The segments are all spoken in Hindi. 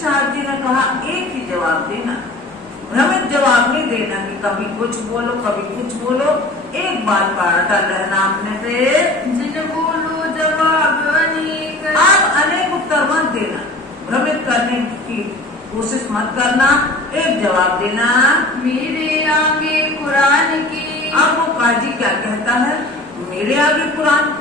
साहब जी ने कहा एक ही जवाब देना, भ्रमित जवाब नहीं देना कि कभी कुछ बोलो कभी कुछ बोलो। एक बात का अटल रहना अपने पे। जिन बोलो जवाब अनेक। आप अनेक उत्तर मत देना, भ्रमित करने की कोशिश मत करना, एक जवाब देना। मेरे आगे कुरान की। अब वो काजी क्या कहता है, मेरे आगे कुरान,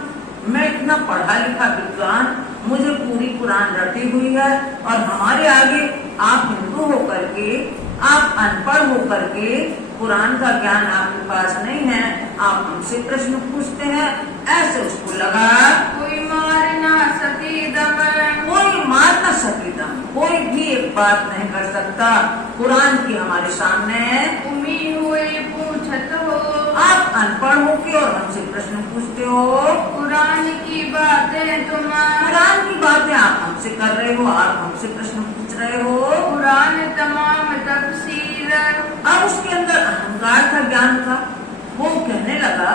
मैं इतना पढ़ा लिखा विद्वान, मुझे पूरी कुरान रटी हुई है, और हमारे आगे आप हिंदू होकर के, आप अनपढ़ होकर के, कुरान का ज्ञान आपके पास नहीं है, आप हमसे प्रश्न पूछते हैं। ऐसे उसको लगा कोई मार ना सके दम। कोई मार ना सके दम, कोई भी एक बात नहीं कर सकता कुरान की हमारे सामने। उम्मीद हुए पूछत हो। आप अनपढ़ हो के और हमसे प्रश्न पूछते हो। कुरान की बातें तुम। कुरान की बातें आप हमसे कर रहे हो, आप हमसे प्रश्न पूछ रहे हो। कुरान तमाम तफसीर। अब उसके अंदर अहंकार का ज्ञान था, वो कहने लगा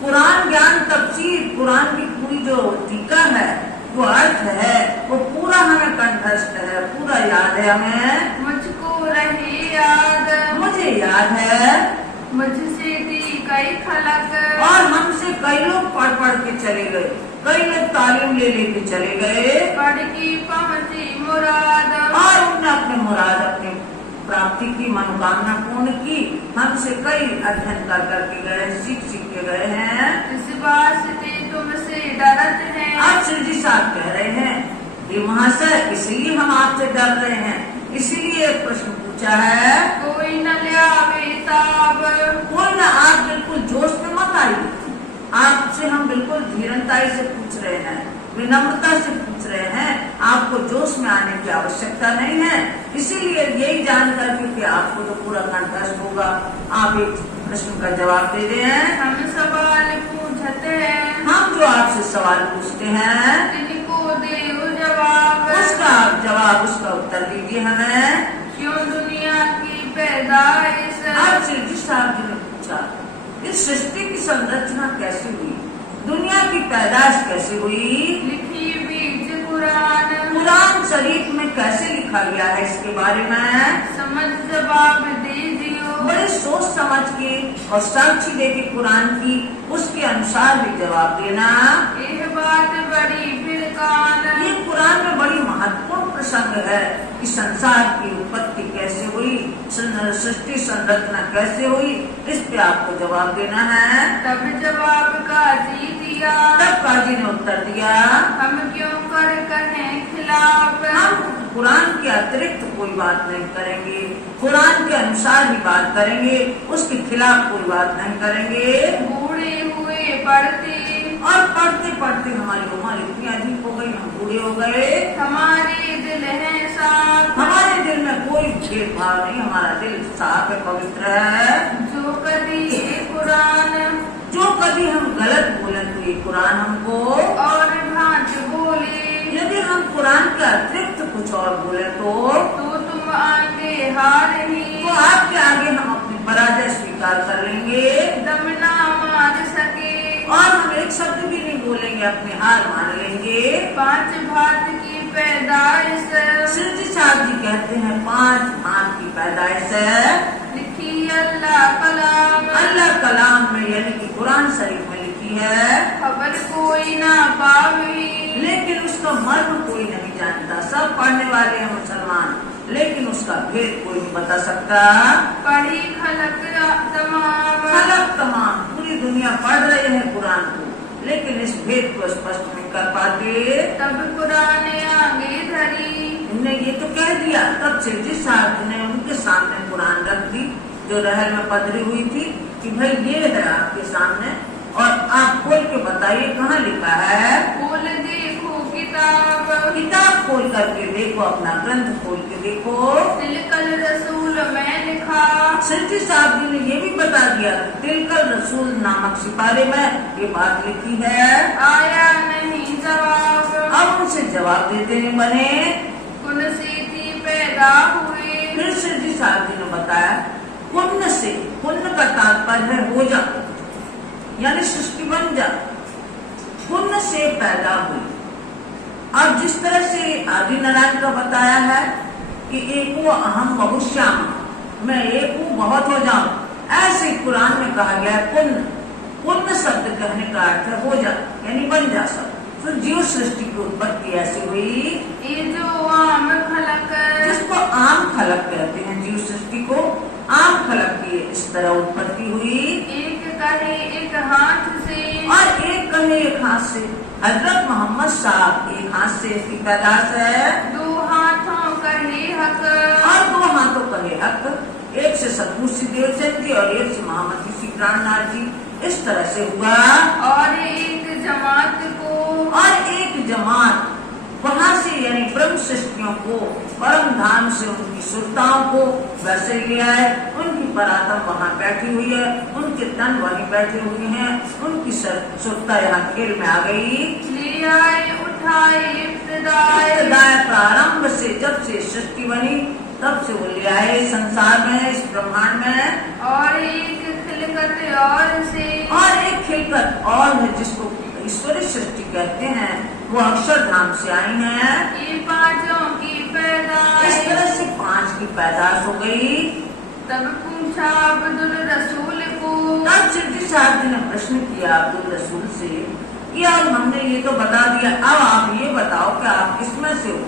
कुरान ज्ञान तफसीर, कुरान की पूरी जो टीका है, जो अर्थ है, वो पूरा हमें कंठस्थ है, पूरा याद है हमें। मुझको रहे याद। मुझे याद है। मुझसे दी कई खलक। और हमसे कई लोग पढ़ पढ़ के चले गए, कई लोग तालीम ले लेके चले गए, पढ़ की पहुंची मुराद। और उन्होंने अपने मुराद, अपने प्राप्ति की मनोकामना पूर्ण की। हमसे कई अध्ययन कर करके गए, सीख सीख के गए हैं। इस वास्ते तुमसे डरत हैं। आप सिरजी साहब कह रहे हैं, ये महाशय इसलिए हम आपसे डर रहे हैं, इसीलिए एक प्रश्न पूछा है। कोई न लिया बेताब। कोई ना, आप बिल्कुल जोश में मत आइए, आपसे हम बिल्कुल धीरनताई से पूछ रहे हैं, विनम्रता से पूछ रहे हैं, आपको जोश में आने की आवश्यकता नहीं है। इसीलिए यही जानकर कि आपको तो पूरा कंठस्थ होगा, आप एक प्रश्न का जवाब दे रहे हैं। हम सवाल पूछते हैं। हम जो आपसे सवाल पूछते हैं तिनको दे जवाब। उसका आप जवाब, उसका उत्तर दीजिए हमें। क्यों दुनिया की पैदाइश। अब सिरजी साहब जी ने पूछा, इस सृष्टि की संरचना कैसे हुई, दुनिया की पैदाइश कैसे हुई, लिखी बीज कुरान। कुरान शरीफ में कैसे लिखा गया है, इसके बारे में समझ जवाब दीजियो। बड़े सोच समझ के और साक्षी दे के कुरान की, उसके अनुसार भी जवाब देना। यह बात बड़ी फिरकान। ये कुरान में बड़ी महत्वपूर्ण प्रसंग है कि संसार की उत्पत्ति कैसे हुई, सृष्टि संरचना कैसे हुई, इस पे आपको जवाब देना है। तब जवाब काजी दिया। तब काजी ने उत्तर दिया, हम क्यों कर कहें खिलाफ। हम कुरान के अतिरिक्त कोई बात नहीं करेंगे, कुरान के अनुसार ही बात करेंगे, उसके खिलाफ कोई बात नहीं करेंगे। बूढ़े हुए पढ़ते। और पढ़ते पढ़ते हमारी उम्र इतनी अधिक हो गई, हम बूढ़े हो गए, हमारे दिल हैं साफ। हमारे दिल में कोई भेदभाव नहीं, हमारा दिल साफ है, पवित्र है। जो कभी ये कुरान। जो कभी हम गलत बोले तो ये कुरान हमको, और भांज बोले। यदि हम कुरान के अतिरिक्त कुछ और बोले तो तुम आगे हार ही। तो आपके आगे हम अपनी पराजय स्वीकार कर लेंगे, दम ना मार सके। और हम एक शब्द भी नहीं बोलेंगे, अपने हार मान लेंगे। 5 भात की पैदाइश। सिरजी साहब जी कहते हैं 5 भात की पैदाइश है, लिखी अल्लाह कलाम। अल्लाह कलाम में, यानी कि कुरान शरीफ में लिखी है। खबर कोई ना पावी। लेकिन उसका मर्म कोई नहीं जानता, सब पढ़ने वाले हैं मुसलमान, लेकिन उसका भेद कोई नहीं बता सकता। पढ़ी खलक तमाम। खलक तमाम, पूरी दुनिया पढ़ रहे हैं कुरान को, लेकिन इस भेद को स्पष्ट नहीं कर पाते। तब कुरान आगे धरी। इनने ये तो कह दिया, तब सिरजी साहब ने उनके सामने कुरान रख दी, जो रहर में पधरी हुई थी, कि भाई ये है आपके सामने, और आप खोल के बताइए कहाँ लिखा है। खोल देखो किताब। किताब खोल करके देखो, अपना ग्रंथ खोल के देखो। तिलकल रसूल में लिखा। सिरजी साहब जी ने ये भी बता दिया, तिलकल रसूल नामक सिपारे में ये बात लिखी है। आया नहीं जवाब। अब उनसे जवाब देते नहीं बने। कुन सीधी पैदा हुए। फिर सिरजी साहब जी ने बताया, पुण्य से, पुण्य का तात्पर्य है हो जा, यानी सृष्टि बन जा, पुण्य से पैदा हुई। अब जिस तरह से आदि नारायण का बताया है, कि एको अहम बहुश्याम, मैं एक हूँ बहुत हो जाऊं। ऐसे कुरान में कहा गया है पुण्य। पुण्य शब्द कहने का अर्थ है हो जा, यानी बन जा सब। तो जीव सृष्टि की उत्पत्ति ऐसी हुई, ये जो आम खलक जिसको आम खलक कहते हैं, जीव सृष्टि को आम खलक की इस तरह उत्पत्ति हुई। एक कहे एक हाथ से और एक कहे एक हाथ से, हजरत मोहम्मद साहब एक हाथ से इसकी पैदाश है, दो हाथों कहे हक और दो हाथों कहे हक। एक से सतगुरु श्री देवचंद जी और एक से महामती श्री प्राणनाथ जी, इस तरह से हुआ। और एक जमात को और एक जमात वहां से यानी ब्रह्म सृष्टियों को परम धाम से उनकी सुरताओं को वैसे लिया है। उनकी परात्म वहाँ बैठी हुई है, उनके तन वहीं बैठे हुए हैं, उनकी सुरता यहाँ खेल में आ गई। ले आए उठाए इब्तिदाए इब्तिदाए प्रारंभ से, जब से सृष्टि बनी तब से वो ले आए संसार में, इस ब्रह्मांड में। और एक खिलकत और से और एक खिलकत और है जिसको ईश्वरीय सृष्टि कहते हैं, वो अक्षरधाम से आई हैं। ये पांचों की पैदाइश इस तरह से 5 की पैदाश हो गई। तब पूछा अब्दुल रसूल को तब सिद्धि साहब जी ने प्रश्न किया अब्दुल रसूल से कि अब हमने ये तो बता दिया, अब आप ये बताओ कि आप किसमें से हो,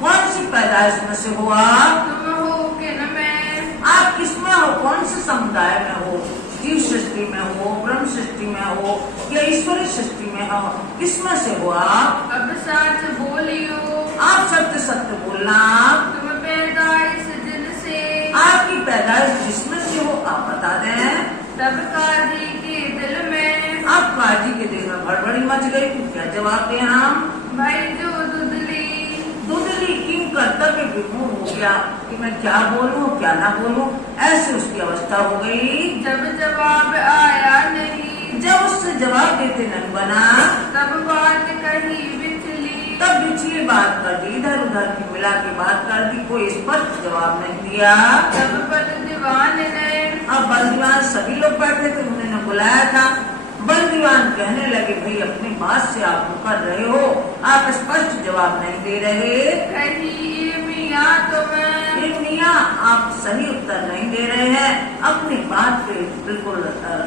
कौन सी पैदाइश में से हो आप? तुम हो किन में? आप किसमें हो, कौन से समुदाय में हो? जीव सृष्टि में हो, ब्रह्म सृष्टि में हो या ईश्वरीय सृष्टि में हो, किसमें से हो आप? अब सच बोलियो, आप सत्य सत्य बोलना। तुम पैदाइश जिनसे आपकी पैदाइश जिसमें से हो आप बता दें। तब काजी के दिल में अब काजी के दिल में भड़बड़ी मच गई कि क्या जवाब दें हम? भाई जो दुधली दूसरी की कर्तव्य विमूढ़ हो गया कि मैं क्या बोलूं क्या ना बोलूं, ऐसी उसकी अवस्था हो गई। जब जवाब आया नहीं, जब उससे जवाब देते नहीं बना, तब बात कही बिचली, तब पिछली बात कर दी, इधर उधर की मिला के बात कर दी, कोई स्पष्ट जवाब नहीं दिया। तब बल दीवान ने अब बलदीवान सभी लोग बैठे थे, उन्होंने बुलाया था। बलदीवान कहने लगे भाई अपनी बात से आप मुकर रहे हो, आप स्पष्ट जवाब नहीं दे रहे। कही ये मियाँ तुम्हें ये मियाँ आप सही उत्तर नहीं दे रहे हैं, अपनी बात पे बिल्कुल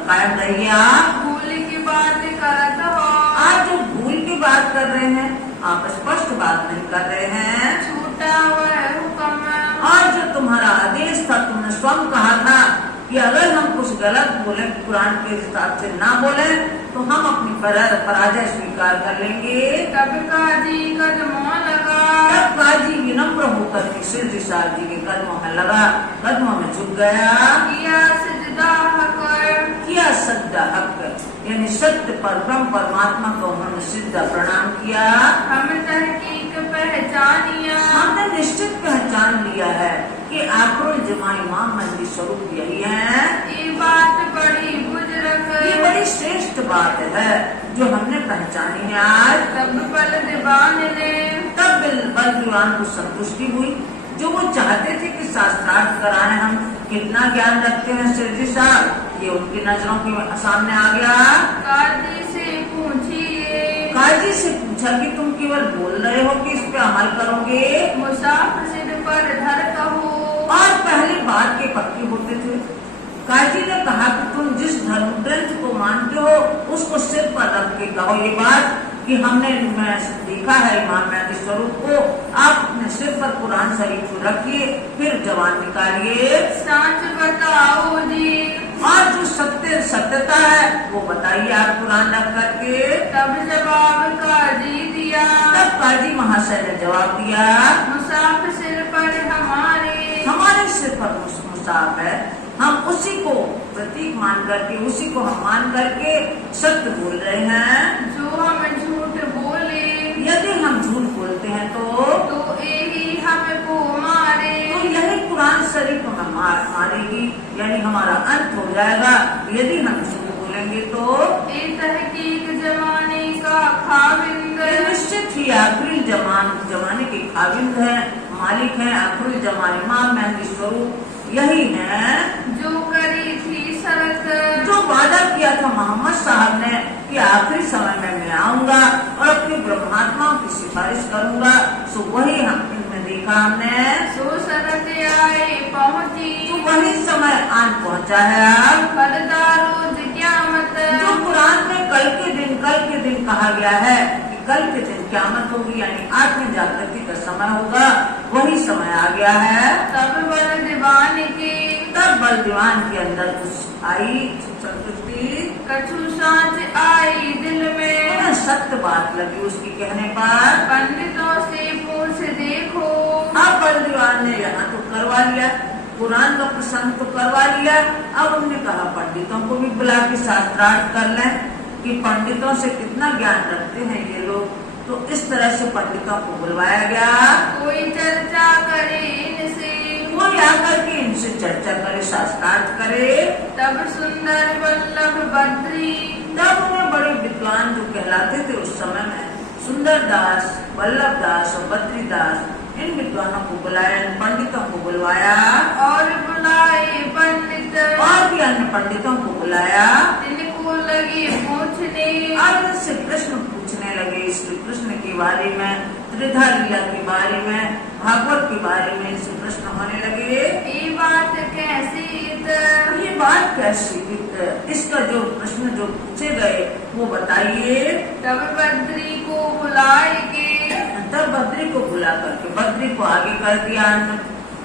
कायम रहिए। आप भूल की बात करत हो, आज जो भूल की बात कर रहे हैं, आप स्पष्ट बात नहीं कर रहे हैं। छूटा वह हुक्म और जो तुम्हारा आदेश था, तुमने स्वयं कहा था कि अगर हम कुछ गलत बोले, कुरान के हिसाब से ना बोले, तो हम अपनी पराजय स्वीकार कर लेंगे। तब काजी कदमों लगा, तब काजी विनम्र होकर के सिद्धि साहब जी के कदमों में लगा, कदमों में झुक गया। किया सजदा हक, किया सज्जा हक, यानी सत्य पर ब्रह्म परमात्मा को उन्होंने सिद्धा प्रणाम किया। हम तहकीक पहचानिया, हमने निश्चित पहचान लिया है कि आखिर जमा इमाम मंदी स्वरूप यही है। ये बात बड़ी बुजुर्ग, ये बड़ी श्रेष्ठ बात है जो हमने पहचानी है आज। तब बल दीवान ने तब बलदीवान को संतुष्टि हुई, जो वो चाहते थे कि शास्त्रार्थ कराएं, हम कितना ज्ञान रखते हैं सिद्धि साहब, ये उनकी नजरों के सामने आ गया। काजी से पूछिए, काजी से पूछा कि तुम केवल बोल रहे हो कि इस पे अमल करोगे? मुसाफिर सिर पर धर कहो, और पहली बात के पक्के होते थे। काजी ने कहा कि तुम जिस धर्म ग्रंथ को मानते हो उसको सिर पर रख के कहो ये बात कि हमने देखा है इमाम महदी स्वरूप को, आप अपने सिर पर कुरान शरीफ रखिए, फिर जवान निकालिए, सच बताओ जी। और जो सत्यता है वो बताइए आप कुरान रख करके। तब जवाब काजी दिया, तब काजी महाशय ने जवाब दिया, मुसाफिर सिर पर हमारे सिर पर मुसाफ है, हम उसी को प्रतीक मान करके, उसी को हम मान करके सत्य बोल रहे हैं। जो हम झूठ बोले, यदि हम झूठ बोलते हैं तो यही हमको मारे, तो यही कुरान शरीफ हमें मारेगी, यानी हमारा अंत हो जाएगा यदि हम झूठ बोलेंगे तो। तहकीक जमाने का खाविंद, निश्चित ही आखिरी जमाने के खाविंद है, मालिक है, आखिरी जमाने इमाम महदी स्वरूप यही है। जो करी थी शरत, जो वादा किया था मोहम्मद साहब ने कि आखिरी समय में मैं आऊंगा और अपनी ब्रह्मात्माओं की सिफारिश करूंगा, सो वही हम इनमें देखा हमने। सो सर वही समय आन पहुंचा है अब। करता रोज क़यामत। जो कुरान में कल के दिन कहा गया है कि कल के दिन क़यामत होगी, यानी आत्म जागृति का समय होगा, वही समय आ गया है। तब बल दीवान की तब बलदीवान के अंदर कुछ आई संतुष्टि, कछु साँच आई दिल में। उन्हें सत्य बात लगी उसके कहने पर। पंडितों से पूछ देखो। अब बलदीवान ने यहाँ तो करवा लिया, कुरान का प्रसंग तो करवा लिया। अब उन्होंने कहा पंडितों को भी बुला के शास्त्रार्थ कर लें कि पंडितों से कितना ज्ञान रखते हैं ये लोग। तो इस तरह से पंडितों को बुलवाया गया। कोई चर्चा करे इनसे। कोई आकर के इनसे चर्चा करे, शास्त्रार्थ करे। तब सुंदर वल्लभ बद्री। तब उन्हें बड़े विद्वान जो कहलाते थे उस समय में, सुंदर दास, वल्लभ दास और बद्री दास, इन विद्वानों को बुलाया, इन पंडितों को बुलवाया। और बुलाए पंडित। और भी अन्य पंडितों को बुलाया। इनको लगे पूछने। और इनसे प्रश्न पूछने लगे श्री कृष्ण के बारे में, त्रिधा लीला के बारे में, भागवत के बारे में इनसे प्रश्न होने लगे। ये बात कैसी ये बात कैसी, इसका जो प्रश्न जो पूछे गए वो बताइए। तब बद्री को बुलाएंगे। तब बद्री को बुला करके बद्री को आगे कर दिया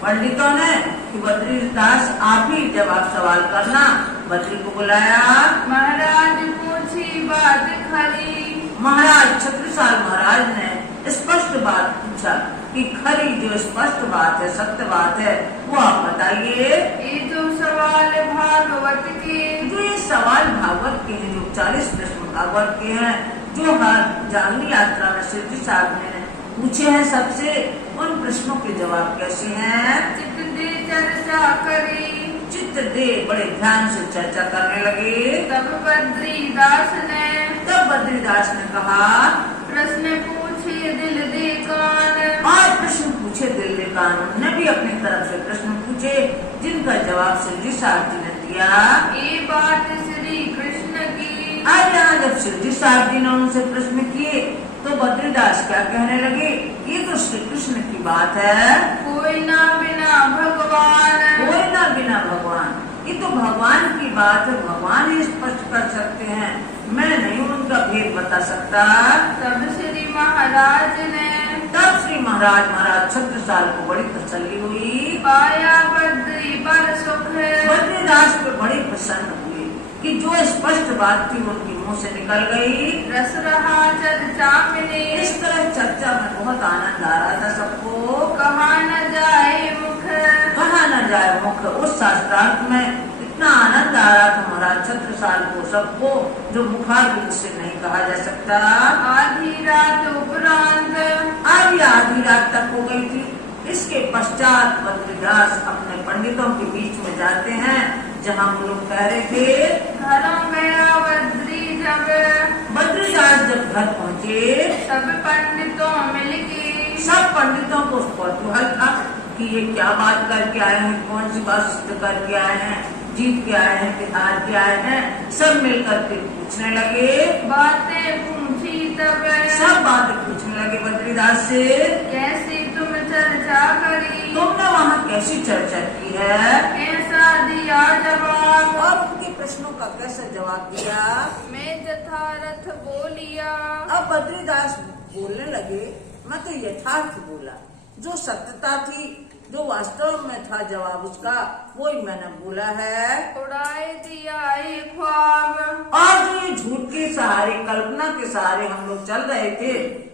पंडितों ने कि बद्री दास आप ही जवाब सवाल करना। बद्री को बुलाया। महाराज पूछी बात खरी। महाराज छत्रसाल महाराज ने स्पष्ट बात पूछा कि खरी जो स्पष्ट बात है, सत्य बात है, वो आप बताइए। ये जो सवाल भागवत के। जो ये सवाल भागवत के हैं, जो 40 प्रश्न भागवत के हैं, जो जागनी यात्रा में शिवजी साहब ने पूछे हैं सबसे, उन प्रश्नों के जवाब कैसे हैं। चित्त दे चर्चा करी। चित्त दे बड़े ध्यान से चर्चा करने लगे। तब बद्रीदास ने। तब बद्रीदास ने कहा प्रश्न पूछे दिल दे कान। और प्रश्न पूछे दिल दे कान। उन्होंने भी अपनी तरफ से प्रश्न पूछे जिनका जवाब शिवजी साहब जी ने दिया। ये बात श्री कृष्ण की। आज यहाँ जब शिवजी साहब जी ने उनसे प्रश्न किए तो बद्रीदास क्या कहने लगे, ये तो श्री कृष्ण की बात है। कोई ना बिना भगवान। कोई ना बिना भगवान, ये तो भगवान की बात है, भगवान ही स्पष्ट कर सकते हैं, मैं नहीं उनका भेद बता सकता। तब श्री महाराज ने। तब श्री महाराज छत्रसाल को बड़ी तसल्ली हुई। पाया बद्री पर सुख। बद्रीदास पे बड़ी प्रसन्न हुई कि जो स्पष्ट बात थी उनके मुंह से निकल गई। रस रहा चर्चा में। इस तरह चर्चा में बहुत आनंद आ रहा था सबको। कहा न जाए मुख। कहा न जाए मुख। उस शास्त्रार्थ में इतना आनंद आ रहा था महाराज छत्रसाल को, सबको, जो मुखार से नहीं कहा जा सकता। आधी रात उपरांत। आधी रात तक हो गई थी। इसके पश्चात बद्रीदास अपने पंडितों के बीच में जाते हैं जहाँ वो लोग ठहरे थे। घरों गया बद्री जब। बद्रीदास जब घर पहुँचे सब पंडितों मिलके। सब पंडितों को कौतूहल था कि ये क्या बात करके आए हैं, कौन सी बात सिद्ध करके आए हैं, जीत के आए हैं कि हार के आए हैं। सब मिलकर के पूछने लगे। बातें पूछी तब। सब बातें पूछने लगे बद्रीदास से। कैसी तुम चर्चा करी। तुमने वहाँ कैसी चर्चा की है। कैसा दिया जवाब। और उनके प्रश्नों का कैसा जवाब दिया। मैं यथार्थ बोलिया। अब बद्रीदास बोलने लगे, मैं तो यथार्थ बोला, जो सत्यता थी, जो वास्तव में था जवाब उसका, वही मैंने बोला है। उड़ाए दिया एक ख्वाब। और जो ये झूठ के सहारे, कल्पना के सहारे हम लोग चल रहे थे,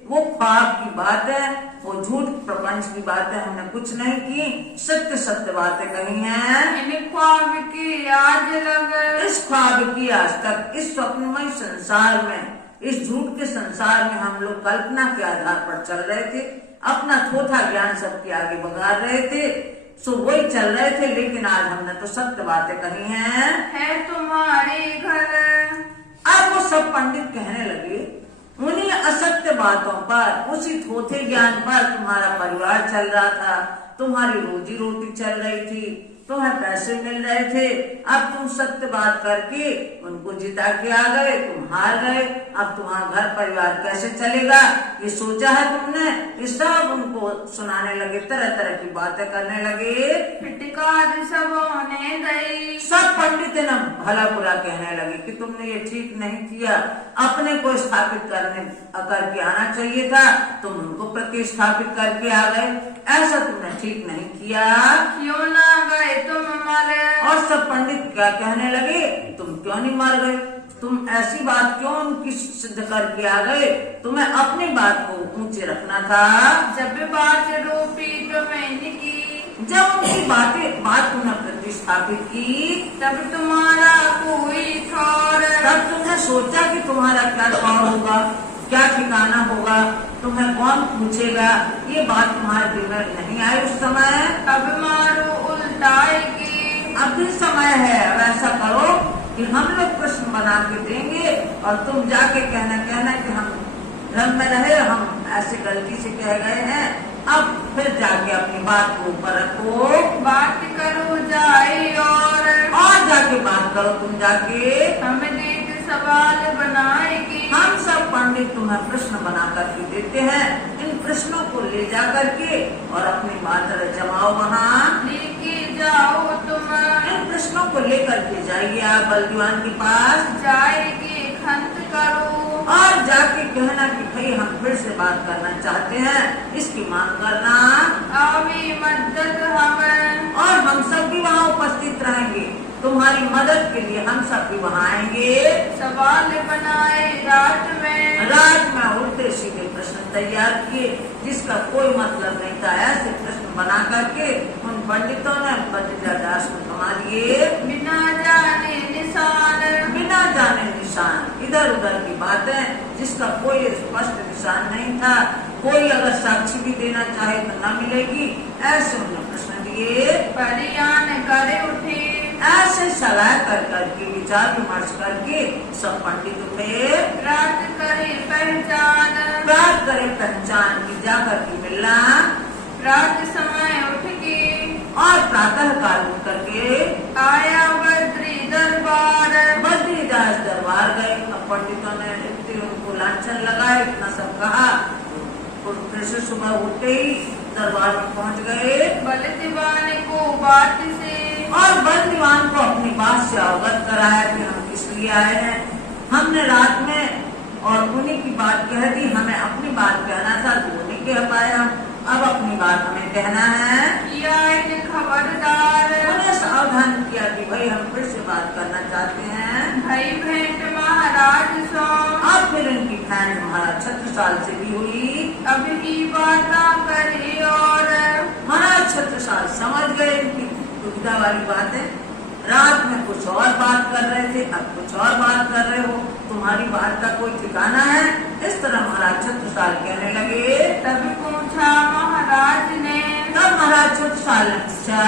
वो ख्वाब की बात है, वो झूठ प्रपंच की बात है, हमने कुछ नहीं की, सत्य सत्य बातें कही हैं। इन ख्वाब की आज लग। इस ख्वाब की आज तक, इस स्वप्नमय संसार में, इस झूठ के संसार में हम लोग कल्पना के आधार पर चल रहे थे, अपना थोथा ज्ञान सबके आगे बगाड़ रहे थे, सो वही चल रहे थे। लेकिन आज हमने तो सत्य बातें कही हैं। है तुम्हारे घर। अब वो सब पंडित कहने लगे, उन्हीं असत्य बातों पर, उसी थोथे ज्ञान पर तुम्हारा परिवार चल रहा था, तुम्हारी रोजी रोटी चल रही थी, तुम्हें पैसे मिल रहे थे, अब तुम सत्य बात करके उनको जिता के आ गए, तुम हार गए। अब तुम्हारा घर परिवार कैसे चलेगा, ये सोचा है तुमने? ये सब उनको सुनाने लगे, तरह तरह की बातें करने लगे। फिटकार सबोने दई, सब पंडित न भला बुरा कहने लगे कि तुमने ये ठीक नहीं किया, अपने को स्थापित करके आना चाहिए था, तुम उनको प्रतिस्थापित करके आ गए, ऐसा तुमने ठीक नहीं किया। क्यों ना गए तुम मरे, और सब पंडित क्या कहने लगे, तुम क्यों नहीं मर गए, तुम ऐसी बात क्यों उनकी सिद्ध करके आ गए, तुम्हें अपनी बात को ऊंचे रखना था। जब बात रोपी तो मैंने की, जब उनकी बात तुमने प्रतिस्थापित की, तब तुम्हारा कोई ठौर, तब तुमने सोचा कि तुम्हारा क्या ठौर होगा, क्या ठिकाना होगा, तुम्हें कौन पूछेगा, ये बात तुम्हारे दिल में नहीं आई उस समय। अब मारो उल्टाएगी, अब भी समय है, अब ऐसा करो कि हम लोग प्रश्न बना के देंगे और तुम जाके कहना कि हम धर्म में रहे, हम ऐसे गलती से कह गए हैं, अब फिर जाके अपनी बात को ऊपर रखो, बात करो जाए और जाके बात करो, तुम जाके हमें देख सवाल बनाएगी। हम सब पंडित तुम्हें प्रश्न बना करके देते हैं, इन प्रश्नों को ले जा करके और अपनी बात जमाओ, वहाँ लेके जाओ तुम, इन प्रश्नों को लेकर के जाइए आप बलदीवान के पास, जाएगी खंत करो और जाके कहना कि भाई हम फिर से बात करना चाहते हैं, इसकी मांग करना, अभी मदद हमें, और हम सब भी वहाँ उपस्थित रहेंगे, तुम्हारी मदद के लिए हम सब भी वहाँ आएंगे। सवाल बनाए रात में उल्टे सीधे प्रश्न तैयार किए, जिसका कोई मतलब नहीं था, ऐसे प्रश्न बना करके उन पंडितों ने भतीजा दास को थमा लिए, बिना जाने निशान, इधर उधर की बातें जिसका कोई स्पष्ट निशान नहीं था, कोई अगर साक्षी भी देना चाहे तो न मिलेगी, ऐसे उन्हें प्रश्न दिए। परियान करे उठे, ऐसे सलाह कर करके विचार विमर्श करके सब पंडित उठे, रात करे पहचान, बात करे पहचान की, जाकर के मिलना, रात समय उठ के और प्रातः काल उठ करके आया बद्री दरबार, बद्रीदास दरबार गए। अब पंडितों ने इतने उनको लांछन लगाए, इतना सब कहा, फिर से सुबह उठते ही दरबार में पहुंच गए, बल दीवाने को बात से, और बल दीवान को अपनी बात से अवगत कराया कि हम किस लिए आए हैं, हमने रात में और उन्हीं की बात कह दी, हमें अपनी बात कहना था तो वो नहीं कह पाया, अब अपनी बात हमें कहना है। किया इन खबरदार, उन्हें सावधान किया कि भाई हम फिर से बात करना चाहते हैं। भाई भेंट महाराज सो, अब फिर इनकी भेंट महाराज छत्रसाल से भी हुई। अब की बात करे और महाराज छत्रसाल समझ गए इनकी दुविधा वाली बातें, रात में कुछ और बात कर रहे थे, अब कुछ और बात कर रहे हो, तुम्हारी बात का कोई ठिकाना है, इस तरह महाराज छत्रसाल कहने लगे। तब पूछा महाराज ने, तब महाराज छत्रसाल ने पूछा,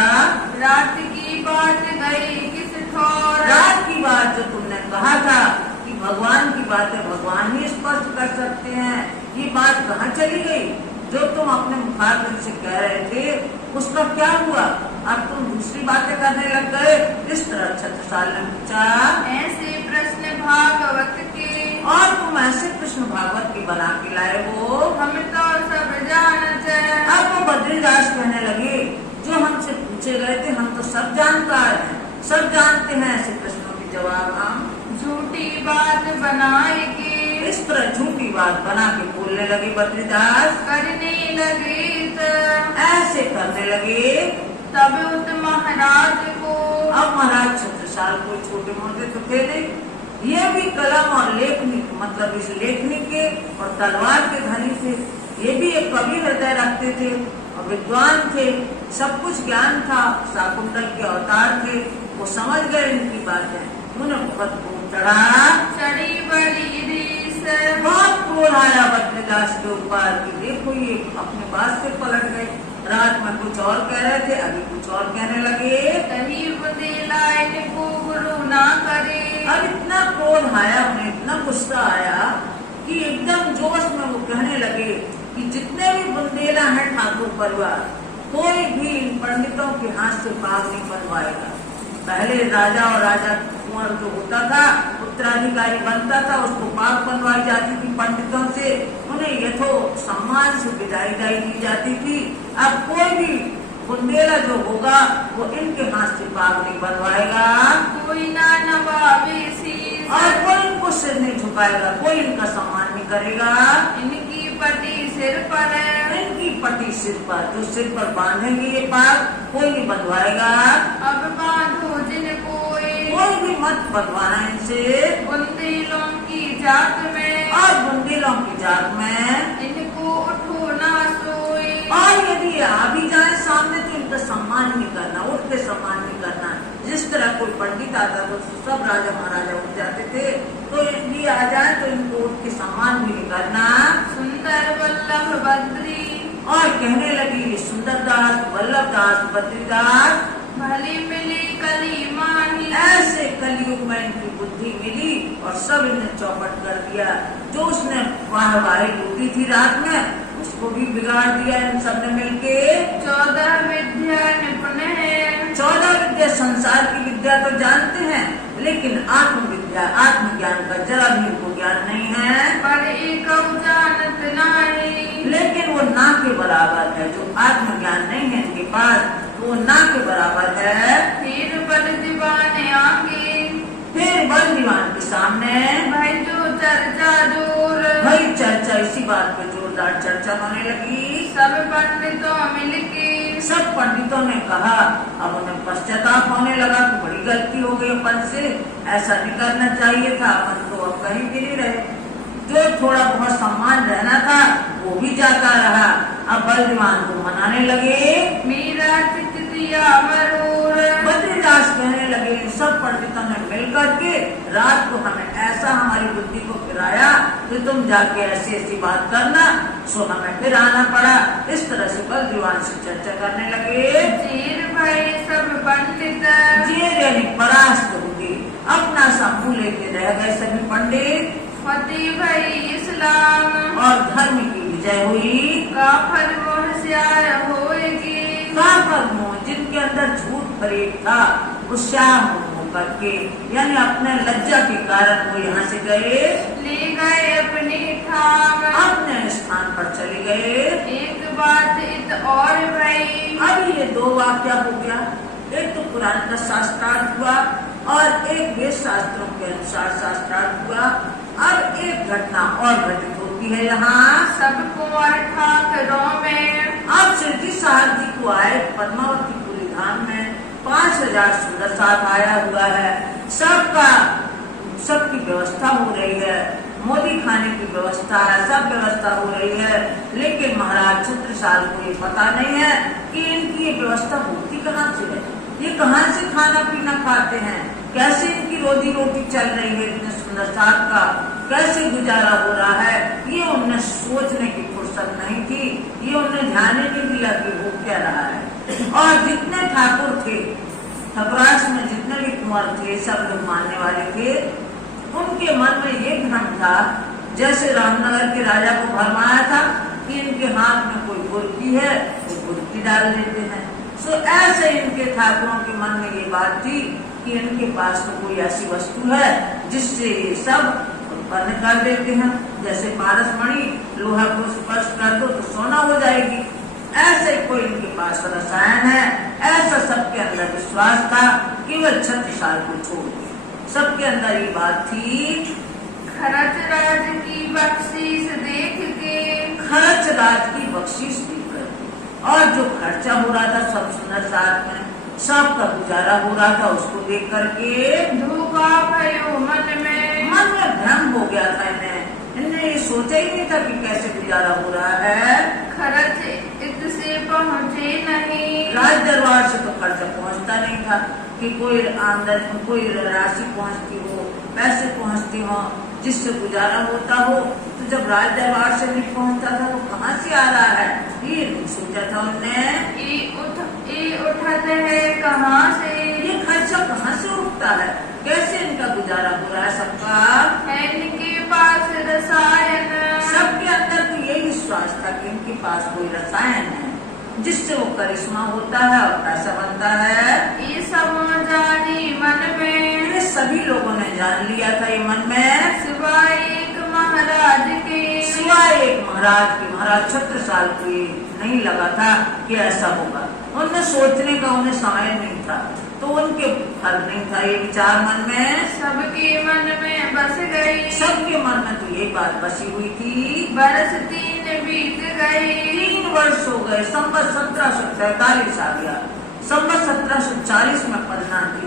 रात की बात गई किस ठोर, रात की बात जो तुमने कहा था कि भगवान की बातें भगवान ही स्पष्ट कर सकते हैं, ये बात कहाँ चली गई, जो तुम अपने मुखारबिन से कह रहे थे उसका क्या हुआ, अब तुम दूसरी बातें करने लग गए। इस तरह छत्रसाल ने पूछा, ऐसे प्रश्न भागवत के, और तुम ऐसे प्रश्न भागवत की बना के लाए हो, हम तो सब जानते हैं। अब वो बद्रीदास कहने लगे, जो हमसे पूछे गए थे हम तो सब जानकार हैं, सब जानते हैं ऐसे प्रश्नों के जवाब हम। झूठी बात बनाएगी, इस तरह झूठी बात बना के बोलने लगे बद्रीदास, करने लगे ऐसे करने लगे। तब उस महाराज को, अब महाराज छत्रसाल कोई छोटे मोटे तो थे नहीं, ये भी कलम और लेखनी, मतलब इस लेखनी के और तलवार के धनी थे, ये भी एक कवि हृदय रखते थे और विद्वान थे, सब कुछ ज्ञान था, शाकुंतल के अवतार थे, वो समझ गए इनकी बातें, उन्हें बहुत क्रोध चढ़ा, चढ़ी बड़ी रीस, बहुत क्रोध आया बद्रीदास के ऊपर कि देखो ये अपनी बात से पलट गए, रात में कुछ और कह रहे थे, अभी कुछ और कहने लगे। तभी बुदिलाए को गुरु ना करे, अब इतना क्रोध आया, उन्हें इतना गुस्सा आया कि एकदम जोश में वो कहने लगे कि जितने भी बुंदेला हैं ठाकुर परिवार, कोई भी इन पंडितों के हाथ से पाग नहीं बनवाएगा। पहले राजा और राजा कुंवर जो होता था, उत्तराधिकारी बनता था, उसको पाग बनवाई जाती थी पंडितों से, उन्हें यथो सम्मान से विदाई दी जाती थी। अब कोई भी बुंदेला जो होगा वो इनके हाथ से पाग नहीं बनवाएगा कोई ना नवाबे शीश, और कोई इनको सिर नहीं झुकाएगा, कोई इनका सम्मान नहीं करेगा। इनकी पति सिर पर है, इनकी पट्टी सिर पर, जो सिर पर बांधेंगे ये पाग, कोई नहीं बनवाएगा। अब बांधो जिन कोई भी मत बनवाना इनसे। बुंदेलों की जात में, और बुंदेलों की जात में इनको उठो ना सोए, और यदि आ भी जाए सामने तो इनका सम्मान नहीं करना, उठ के सम्मान नहीं करना। जिस तरह कोई पंडित आता तो सब राजा महाराजा उठ जाते थे, तो ये आ जाए तो इनको उठ के सम्मान भी नहीं करना। सुंदर वल्लभ बद्री, और कहने लगी सुंदरदास, वल्लभदास, बद्रीदास, भली मिली कली माही, ऐसे कलयुग में इनकी बुद्धि मिली और सब इन्हें चौपट कर दिया। जो उसने वाहवाही लूटी थी रात में, उसको भी बिगाड़ दिया इन सब ने मिलके। 14 विद्या निपुण है, 14 विद्या, संसार की विद्या तो जानते हैं, लेकिन आत्मविद्या, आत्मज्ञान का जरा भी इनको ज्ञान नहीं है। पर एक जानत नहीं, लेकिन वो ना के बराबर है। जो आत्मज्ञान नहीं है इनके पास, वो ना के बराबर है। फिर बल दीवाने आगे, फिर बल दीवान के सामने भाई जो चर्चा जोर, भाई चर्चा, इसी बात पे जोरदार चर्चा होने लगी। सब पंडितों मिलके, सब पंडितों ने कहा, अब उन्हें पश्चाताप होने लगा कि बड़ी गलती हो गई अपन से, ऐसा नहीं करना चाहिए था, अपन तो अब कहीं भी नहीं रहे। जो थोड़ा बहुत सम्मान रहना था वो भी जाता रहा। अब बलदीवान को मनाने लगे। मेरा चित दिया मरोर, बद्रीदास कहने लगे, सब पंडितों ने मिल करके रात को हमें ऐसा हमारी बुद्धि को फिराया कि तुम जाके ऐसी ऐसी बात करना, सो हमें फिर आना पड़ा। इस तरह से बलदीवान से चर्चा करने लगे। चीर भाई सब पंडित, जेर यानी परास्त होंगे, अपना सा मुंह लेके रह गए सभी पंडित। फतेह भाई इस्लाम, और धर्म की विजय हुई। काफर होशियार होएगी, काफर मुंह, जिनके अंदर झूठ फरेब था, वो श्याम होकर के, यानी अपने लज्जा के कारण वो यहाँ से गए, ले गए अपने ठाम, अपने स्थान पर चले गए। एक बात इत और भाई, अब ये दो वाक्य हो गया, एक तो पुराण का शास्त्रार्थ हुआ और एक वेद शास्त्रों के अनुसार शास्त्रार्थ हुआ। अब एक घटना और घटित होती है यहाँ। सब कुंवर ठाकरों में, अब सिद्धि साहब जी को आए पद्मावती पुरी धाम में 5000 सुंदर साथ आया हुआ है। सबकी व्यवस्था हो रही है, मोदी खाने की व्यवस्था है, सब व्यवस्था हो रही है। लेकिन महाराज छत्रसाल को ये पता नहीं है कि इनकी ये व्यवस्था होती कहाँ से है, ये कहाँ से खाना पीना खाते हैं, कैसे इनकी रोजी रोटी चल रही है, इतने सुंदर साथ का कैसे गुजारा हो रहा है, ये उन्हें सोचने की फुर्सत नहीं थी। ये उन्हें ध्यान ही नहीं दिया कि वो क्या रहा है। और जितने ठाकुर थे, ठकुरास में जितने भी कुंवर थे, सब लोग मानने वाले थे। उनके मन में ये भ्रम था, जैसे रामनगर के राजा को भरमाया था कि इनके हाथ में कोई बुर्की है, वो बुर्की डाल देते हैं। सो ऐसे इनके ठाकुरों के मन में ये बात थी कि इनके पास तो कोई ऐसी वस्तु है जिससे ये सब उत्पन्न कर देते हैं। जैसे पारसमणि, लोहा को स्पर्श कर दो तो सोना हो जाएगी, ऐसे कोई इनके पास रसायन है। ऐसा सबके अंदर विश्वास था, केवल छत्रसाल को छोड़ के सबके अंदर ये बात थी। खरच राज की बख्शीश देख के, खर्च राज की बख्शीश देकर और जो खर्चा हो रहा था सब सुंदर साथ में, सबका गुजारा हो रहा था, उसको देख करके धोखा भयो मन में भ्रम हो गया था इन्हें ये सोचा ही नहीं था कि कैसे गुजारा हो रहा है। खर्च इत से पहुँचे नहीं, राज दरबार से तो खर्चा पहुंचता नहीं था कि कोई आमदनी, कोई राशि पहुंचती हो, पैसे पहुंचती हो जिससे गुजारा होता हो। तो जब राज दरबार से नहीं पहुंचता था तो कहाँ से आ रहा है, ये नहीं सोचा था उन्होंने। ये उठत है कहाँ से, ये खर्चा कहाँ से उठता है, कैसे इनका गुजारा हो रहा है सबका। है इनके पास रसायन, सबके अंदर तो यही विश्वास था कि इनके पास कोई रसायन है जिससे वो करिश्मा होता है और पैसा बनता है। ये सब जानी मन में, ये सभी लोगों ने जान लिया था ये मन में, सिवाय एक महाराज के। सिवाय एक महाराज के। महाराज छत्रसाल को ये नहीं लगा था कि ऐसा होगा। उनमें सोचने का उन्हें समय नहीं था, तो उनके फल नहीं था ये विचार मन में। सबके मन में बस गई, सबके मन में तो ये बात बसी हुई थी। बरस 3 बीत गए, 3 वर्ष हो गए। संवत 1743 आ गया। संवत 1740 में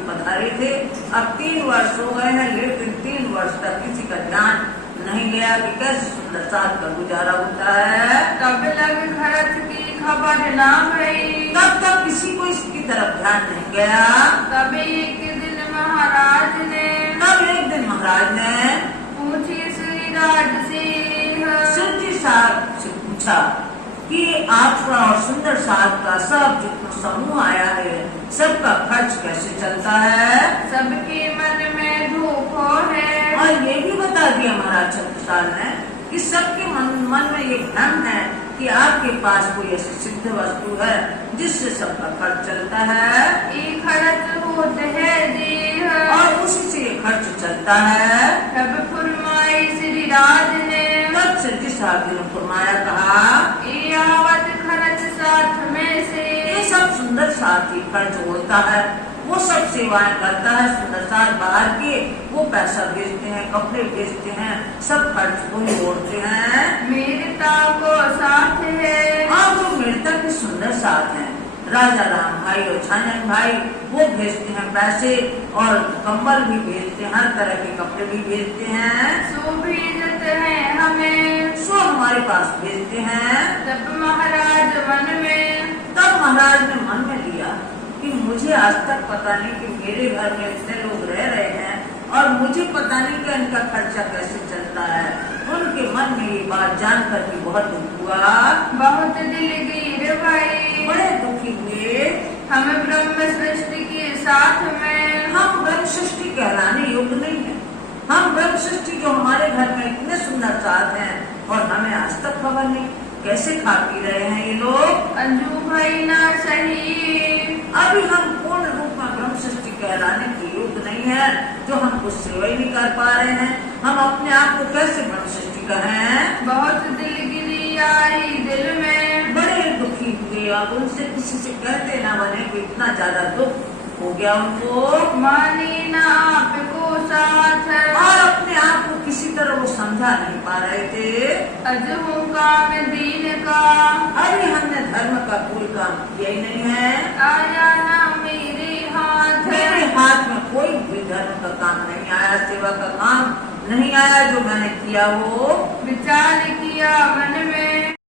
पधारे थे। अब 3 वर्ष हो गए हैं, लेकिन 3 वर्ष तक किसी का ध्यान नहीं गया कि कैसे सुंदर साथ का गुजारा होता है। तब लग खर्च की खबर ना भई, तब तक किसी को इसकी तरफ ध्यान नहीं गया। तब एक दिन महाराज ने, तब एक दिन महाराज ने पूछी श्रीराज से, सुरजी साहब से पूछा कि आपका और सुंदर साहब का सब जितना समूह आया है, सबका खर्च कैसे चलता है। सबके मन में धोखो है, और ये भी बता दिया महाराज छत्रसाल ने कि सबके मन में ये भ्रम है कि आपके पास कोई ऐसी सिद्ध वस्तु है जिससे सबका खर्च चलता है। ये खर्च होते है जी, और उसी से ये खर्च चलता है। तब फुरमाई श्रीराज ने, तब सुरजी साहब ने फरमाया, कहा ये आवत खर्च साथ में से, ये सब सुंदर साथ ही खर्च होता है। वो सब सेवाएं करता है सुंदर साथ बाहर के, वो पैसा भेजते हैं, कपड़े भेजते हैं, सब खर्च को ही ओढ़ते हैं। मीरता को साथ है, और वो मृतक के सुंदर साथ हैं। राजा राम भाई और छानन भाई वो भेजते हैं पैसे, और कंबल भी भेजते हैं, हर तरह के कपड़े भी भेजते हैं। सो भेजत है हमें, सो हमारे पास भेजते हैं। तब महाराज मन में, तब महाराज ने मन में लिया कि मुझे आज तक पता नहीं कि मेरे घर में इतने लोग रह रहे हैं और मुझे पता नहीं कि इनका खर्चा कैसे चलता है। उनके मन में ये बात जानकर के बहुत दुख हुआ, बहुत दिल गिर भाई, बड़े दुखी हुए। हम ब्रह्म सृष्टि के साथ में, हम ब्रह्म सृष्टि कहलाने योग्य नहीं है। हम ब्रह्म सृष्टि जो हमारे घर में इतने सुंदर साथ हैं और हमें आज तक खबर नहीं, कैसे खा पी रहे हैं ये लोग। अंजू भाई ना सही, अभी हम पूर्ण रूप में ब्रह्म सृष्टि कहलाने के योग्य नहीं है, जो हम कुछ सेवा ही नहीं कर पा रहे हैं। हम अपने आप को कैसे ब्रह्म सृष्टि कहें। बहुत दिलगिरी आई दिल में, बड़े दुखी हुए। अब उनसे किसी से कहते ना बने कि इतना ज्यादा दुख हो गया उनको। मानी ना आपको साथ, और अपने आप को किसी तरह वो समझा नहीं पा रहे थे। अजहू काम दीन का, अरे हमने धर्म का कोई काम किया ही नहीं है। आया ना मेरे हाथ, मेरे हाथ में कोई भी धर्म का काम नहीं आया, सेवा का काम नहीं आया जो मैंने किया। वो विचार किया मन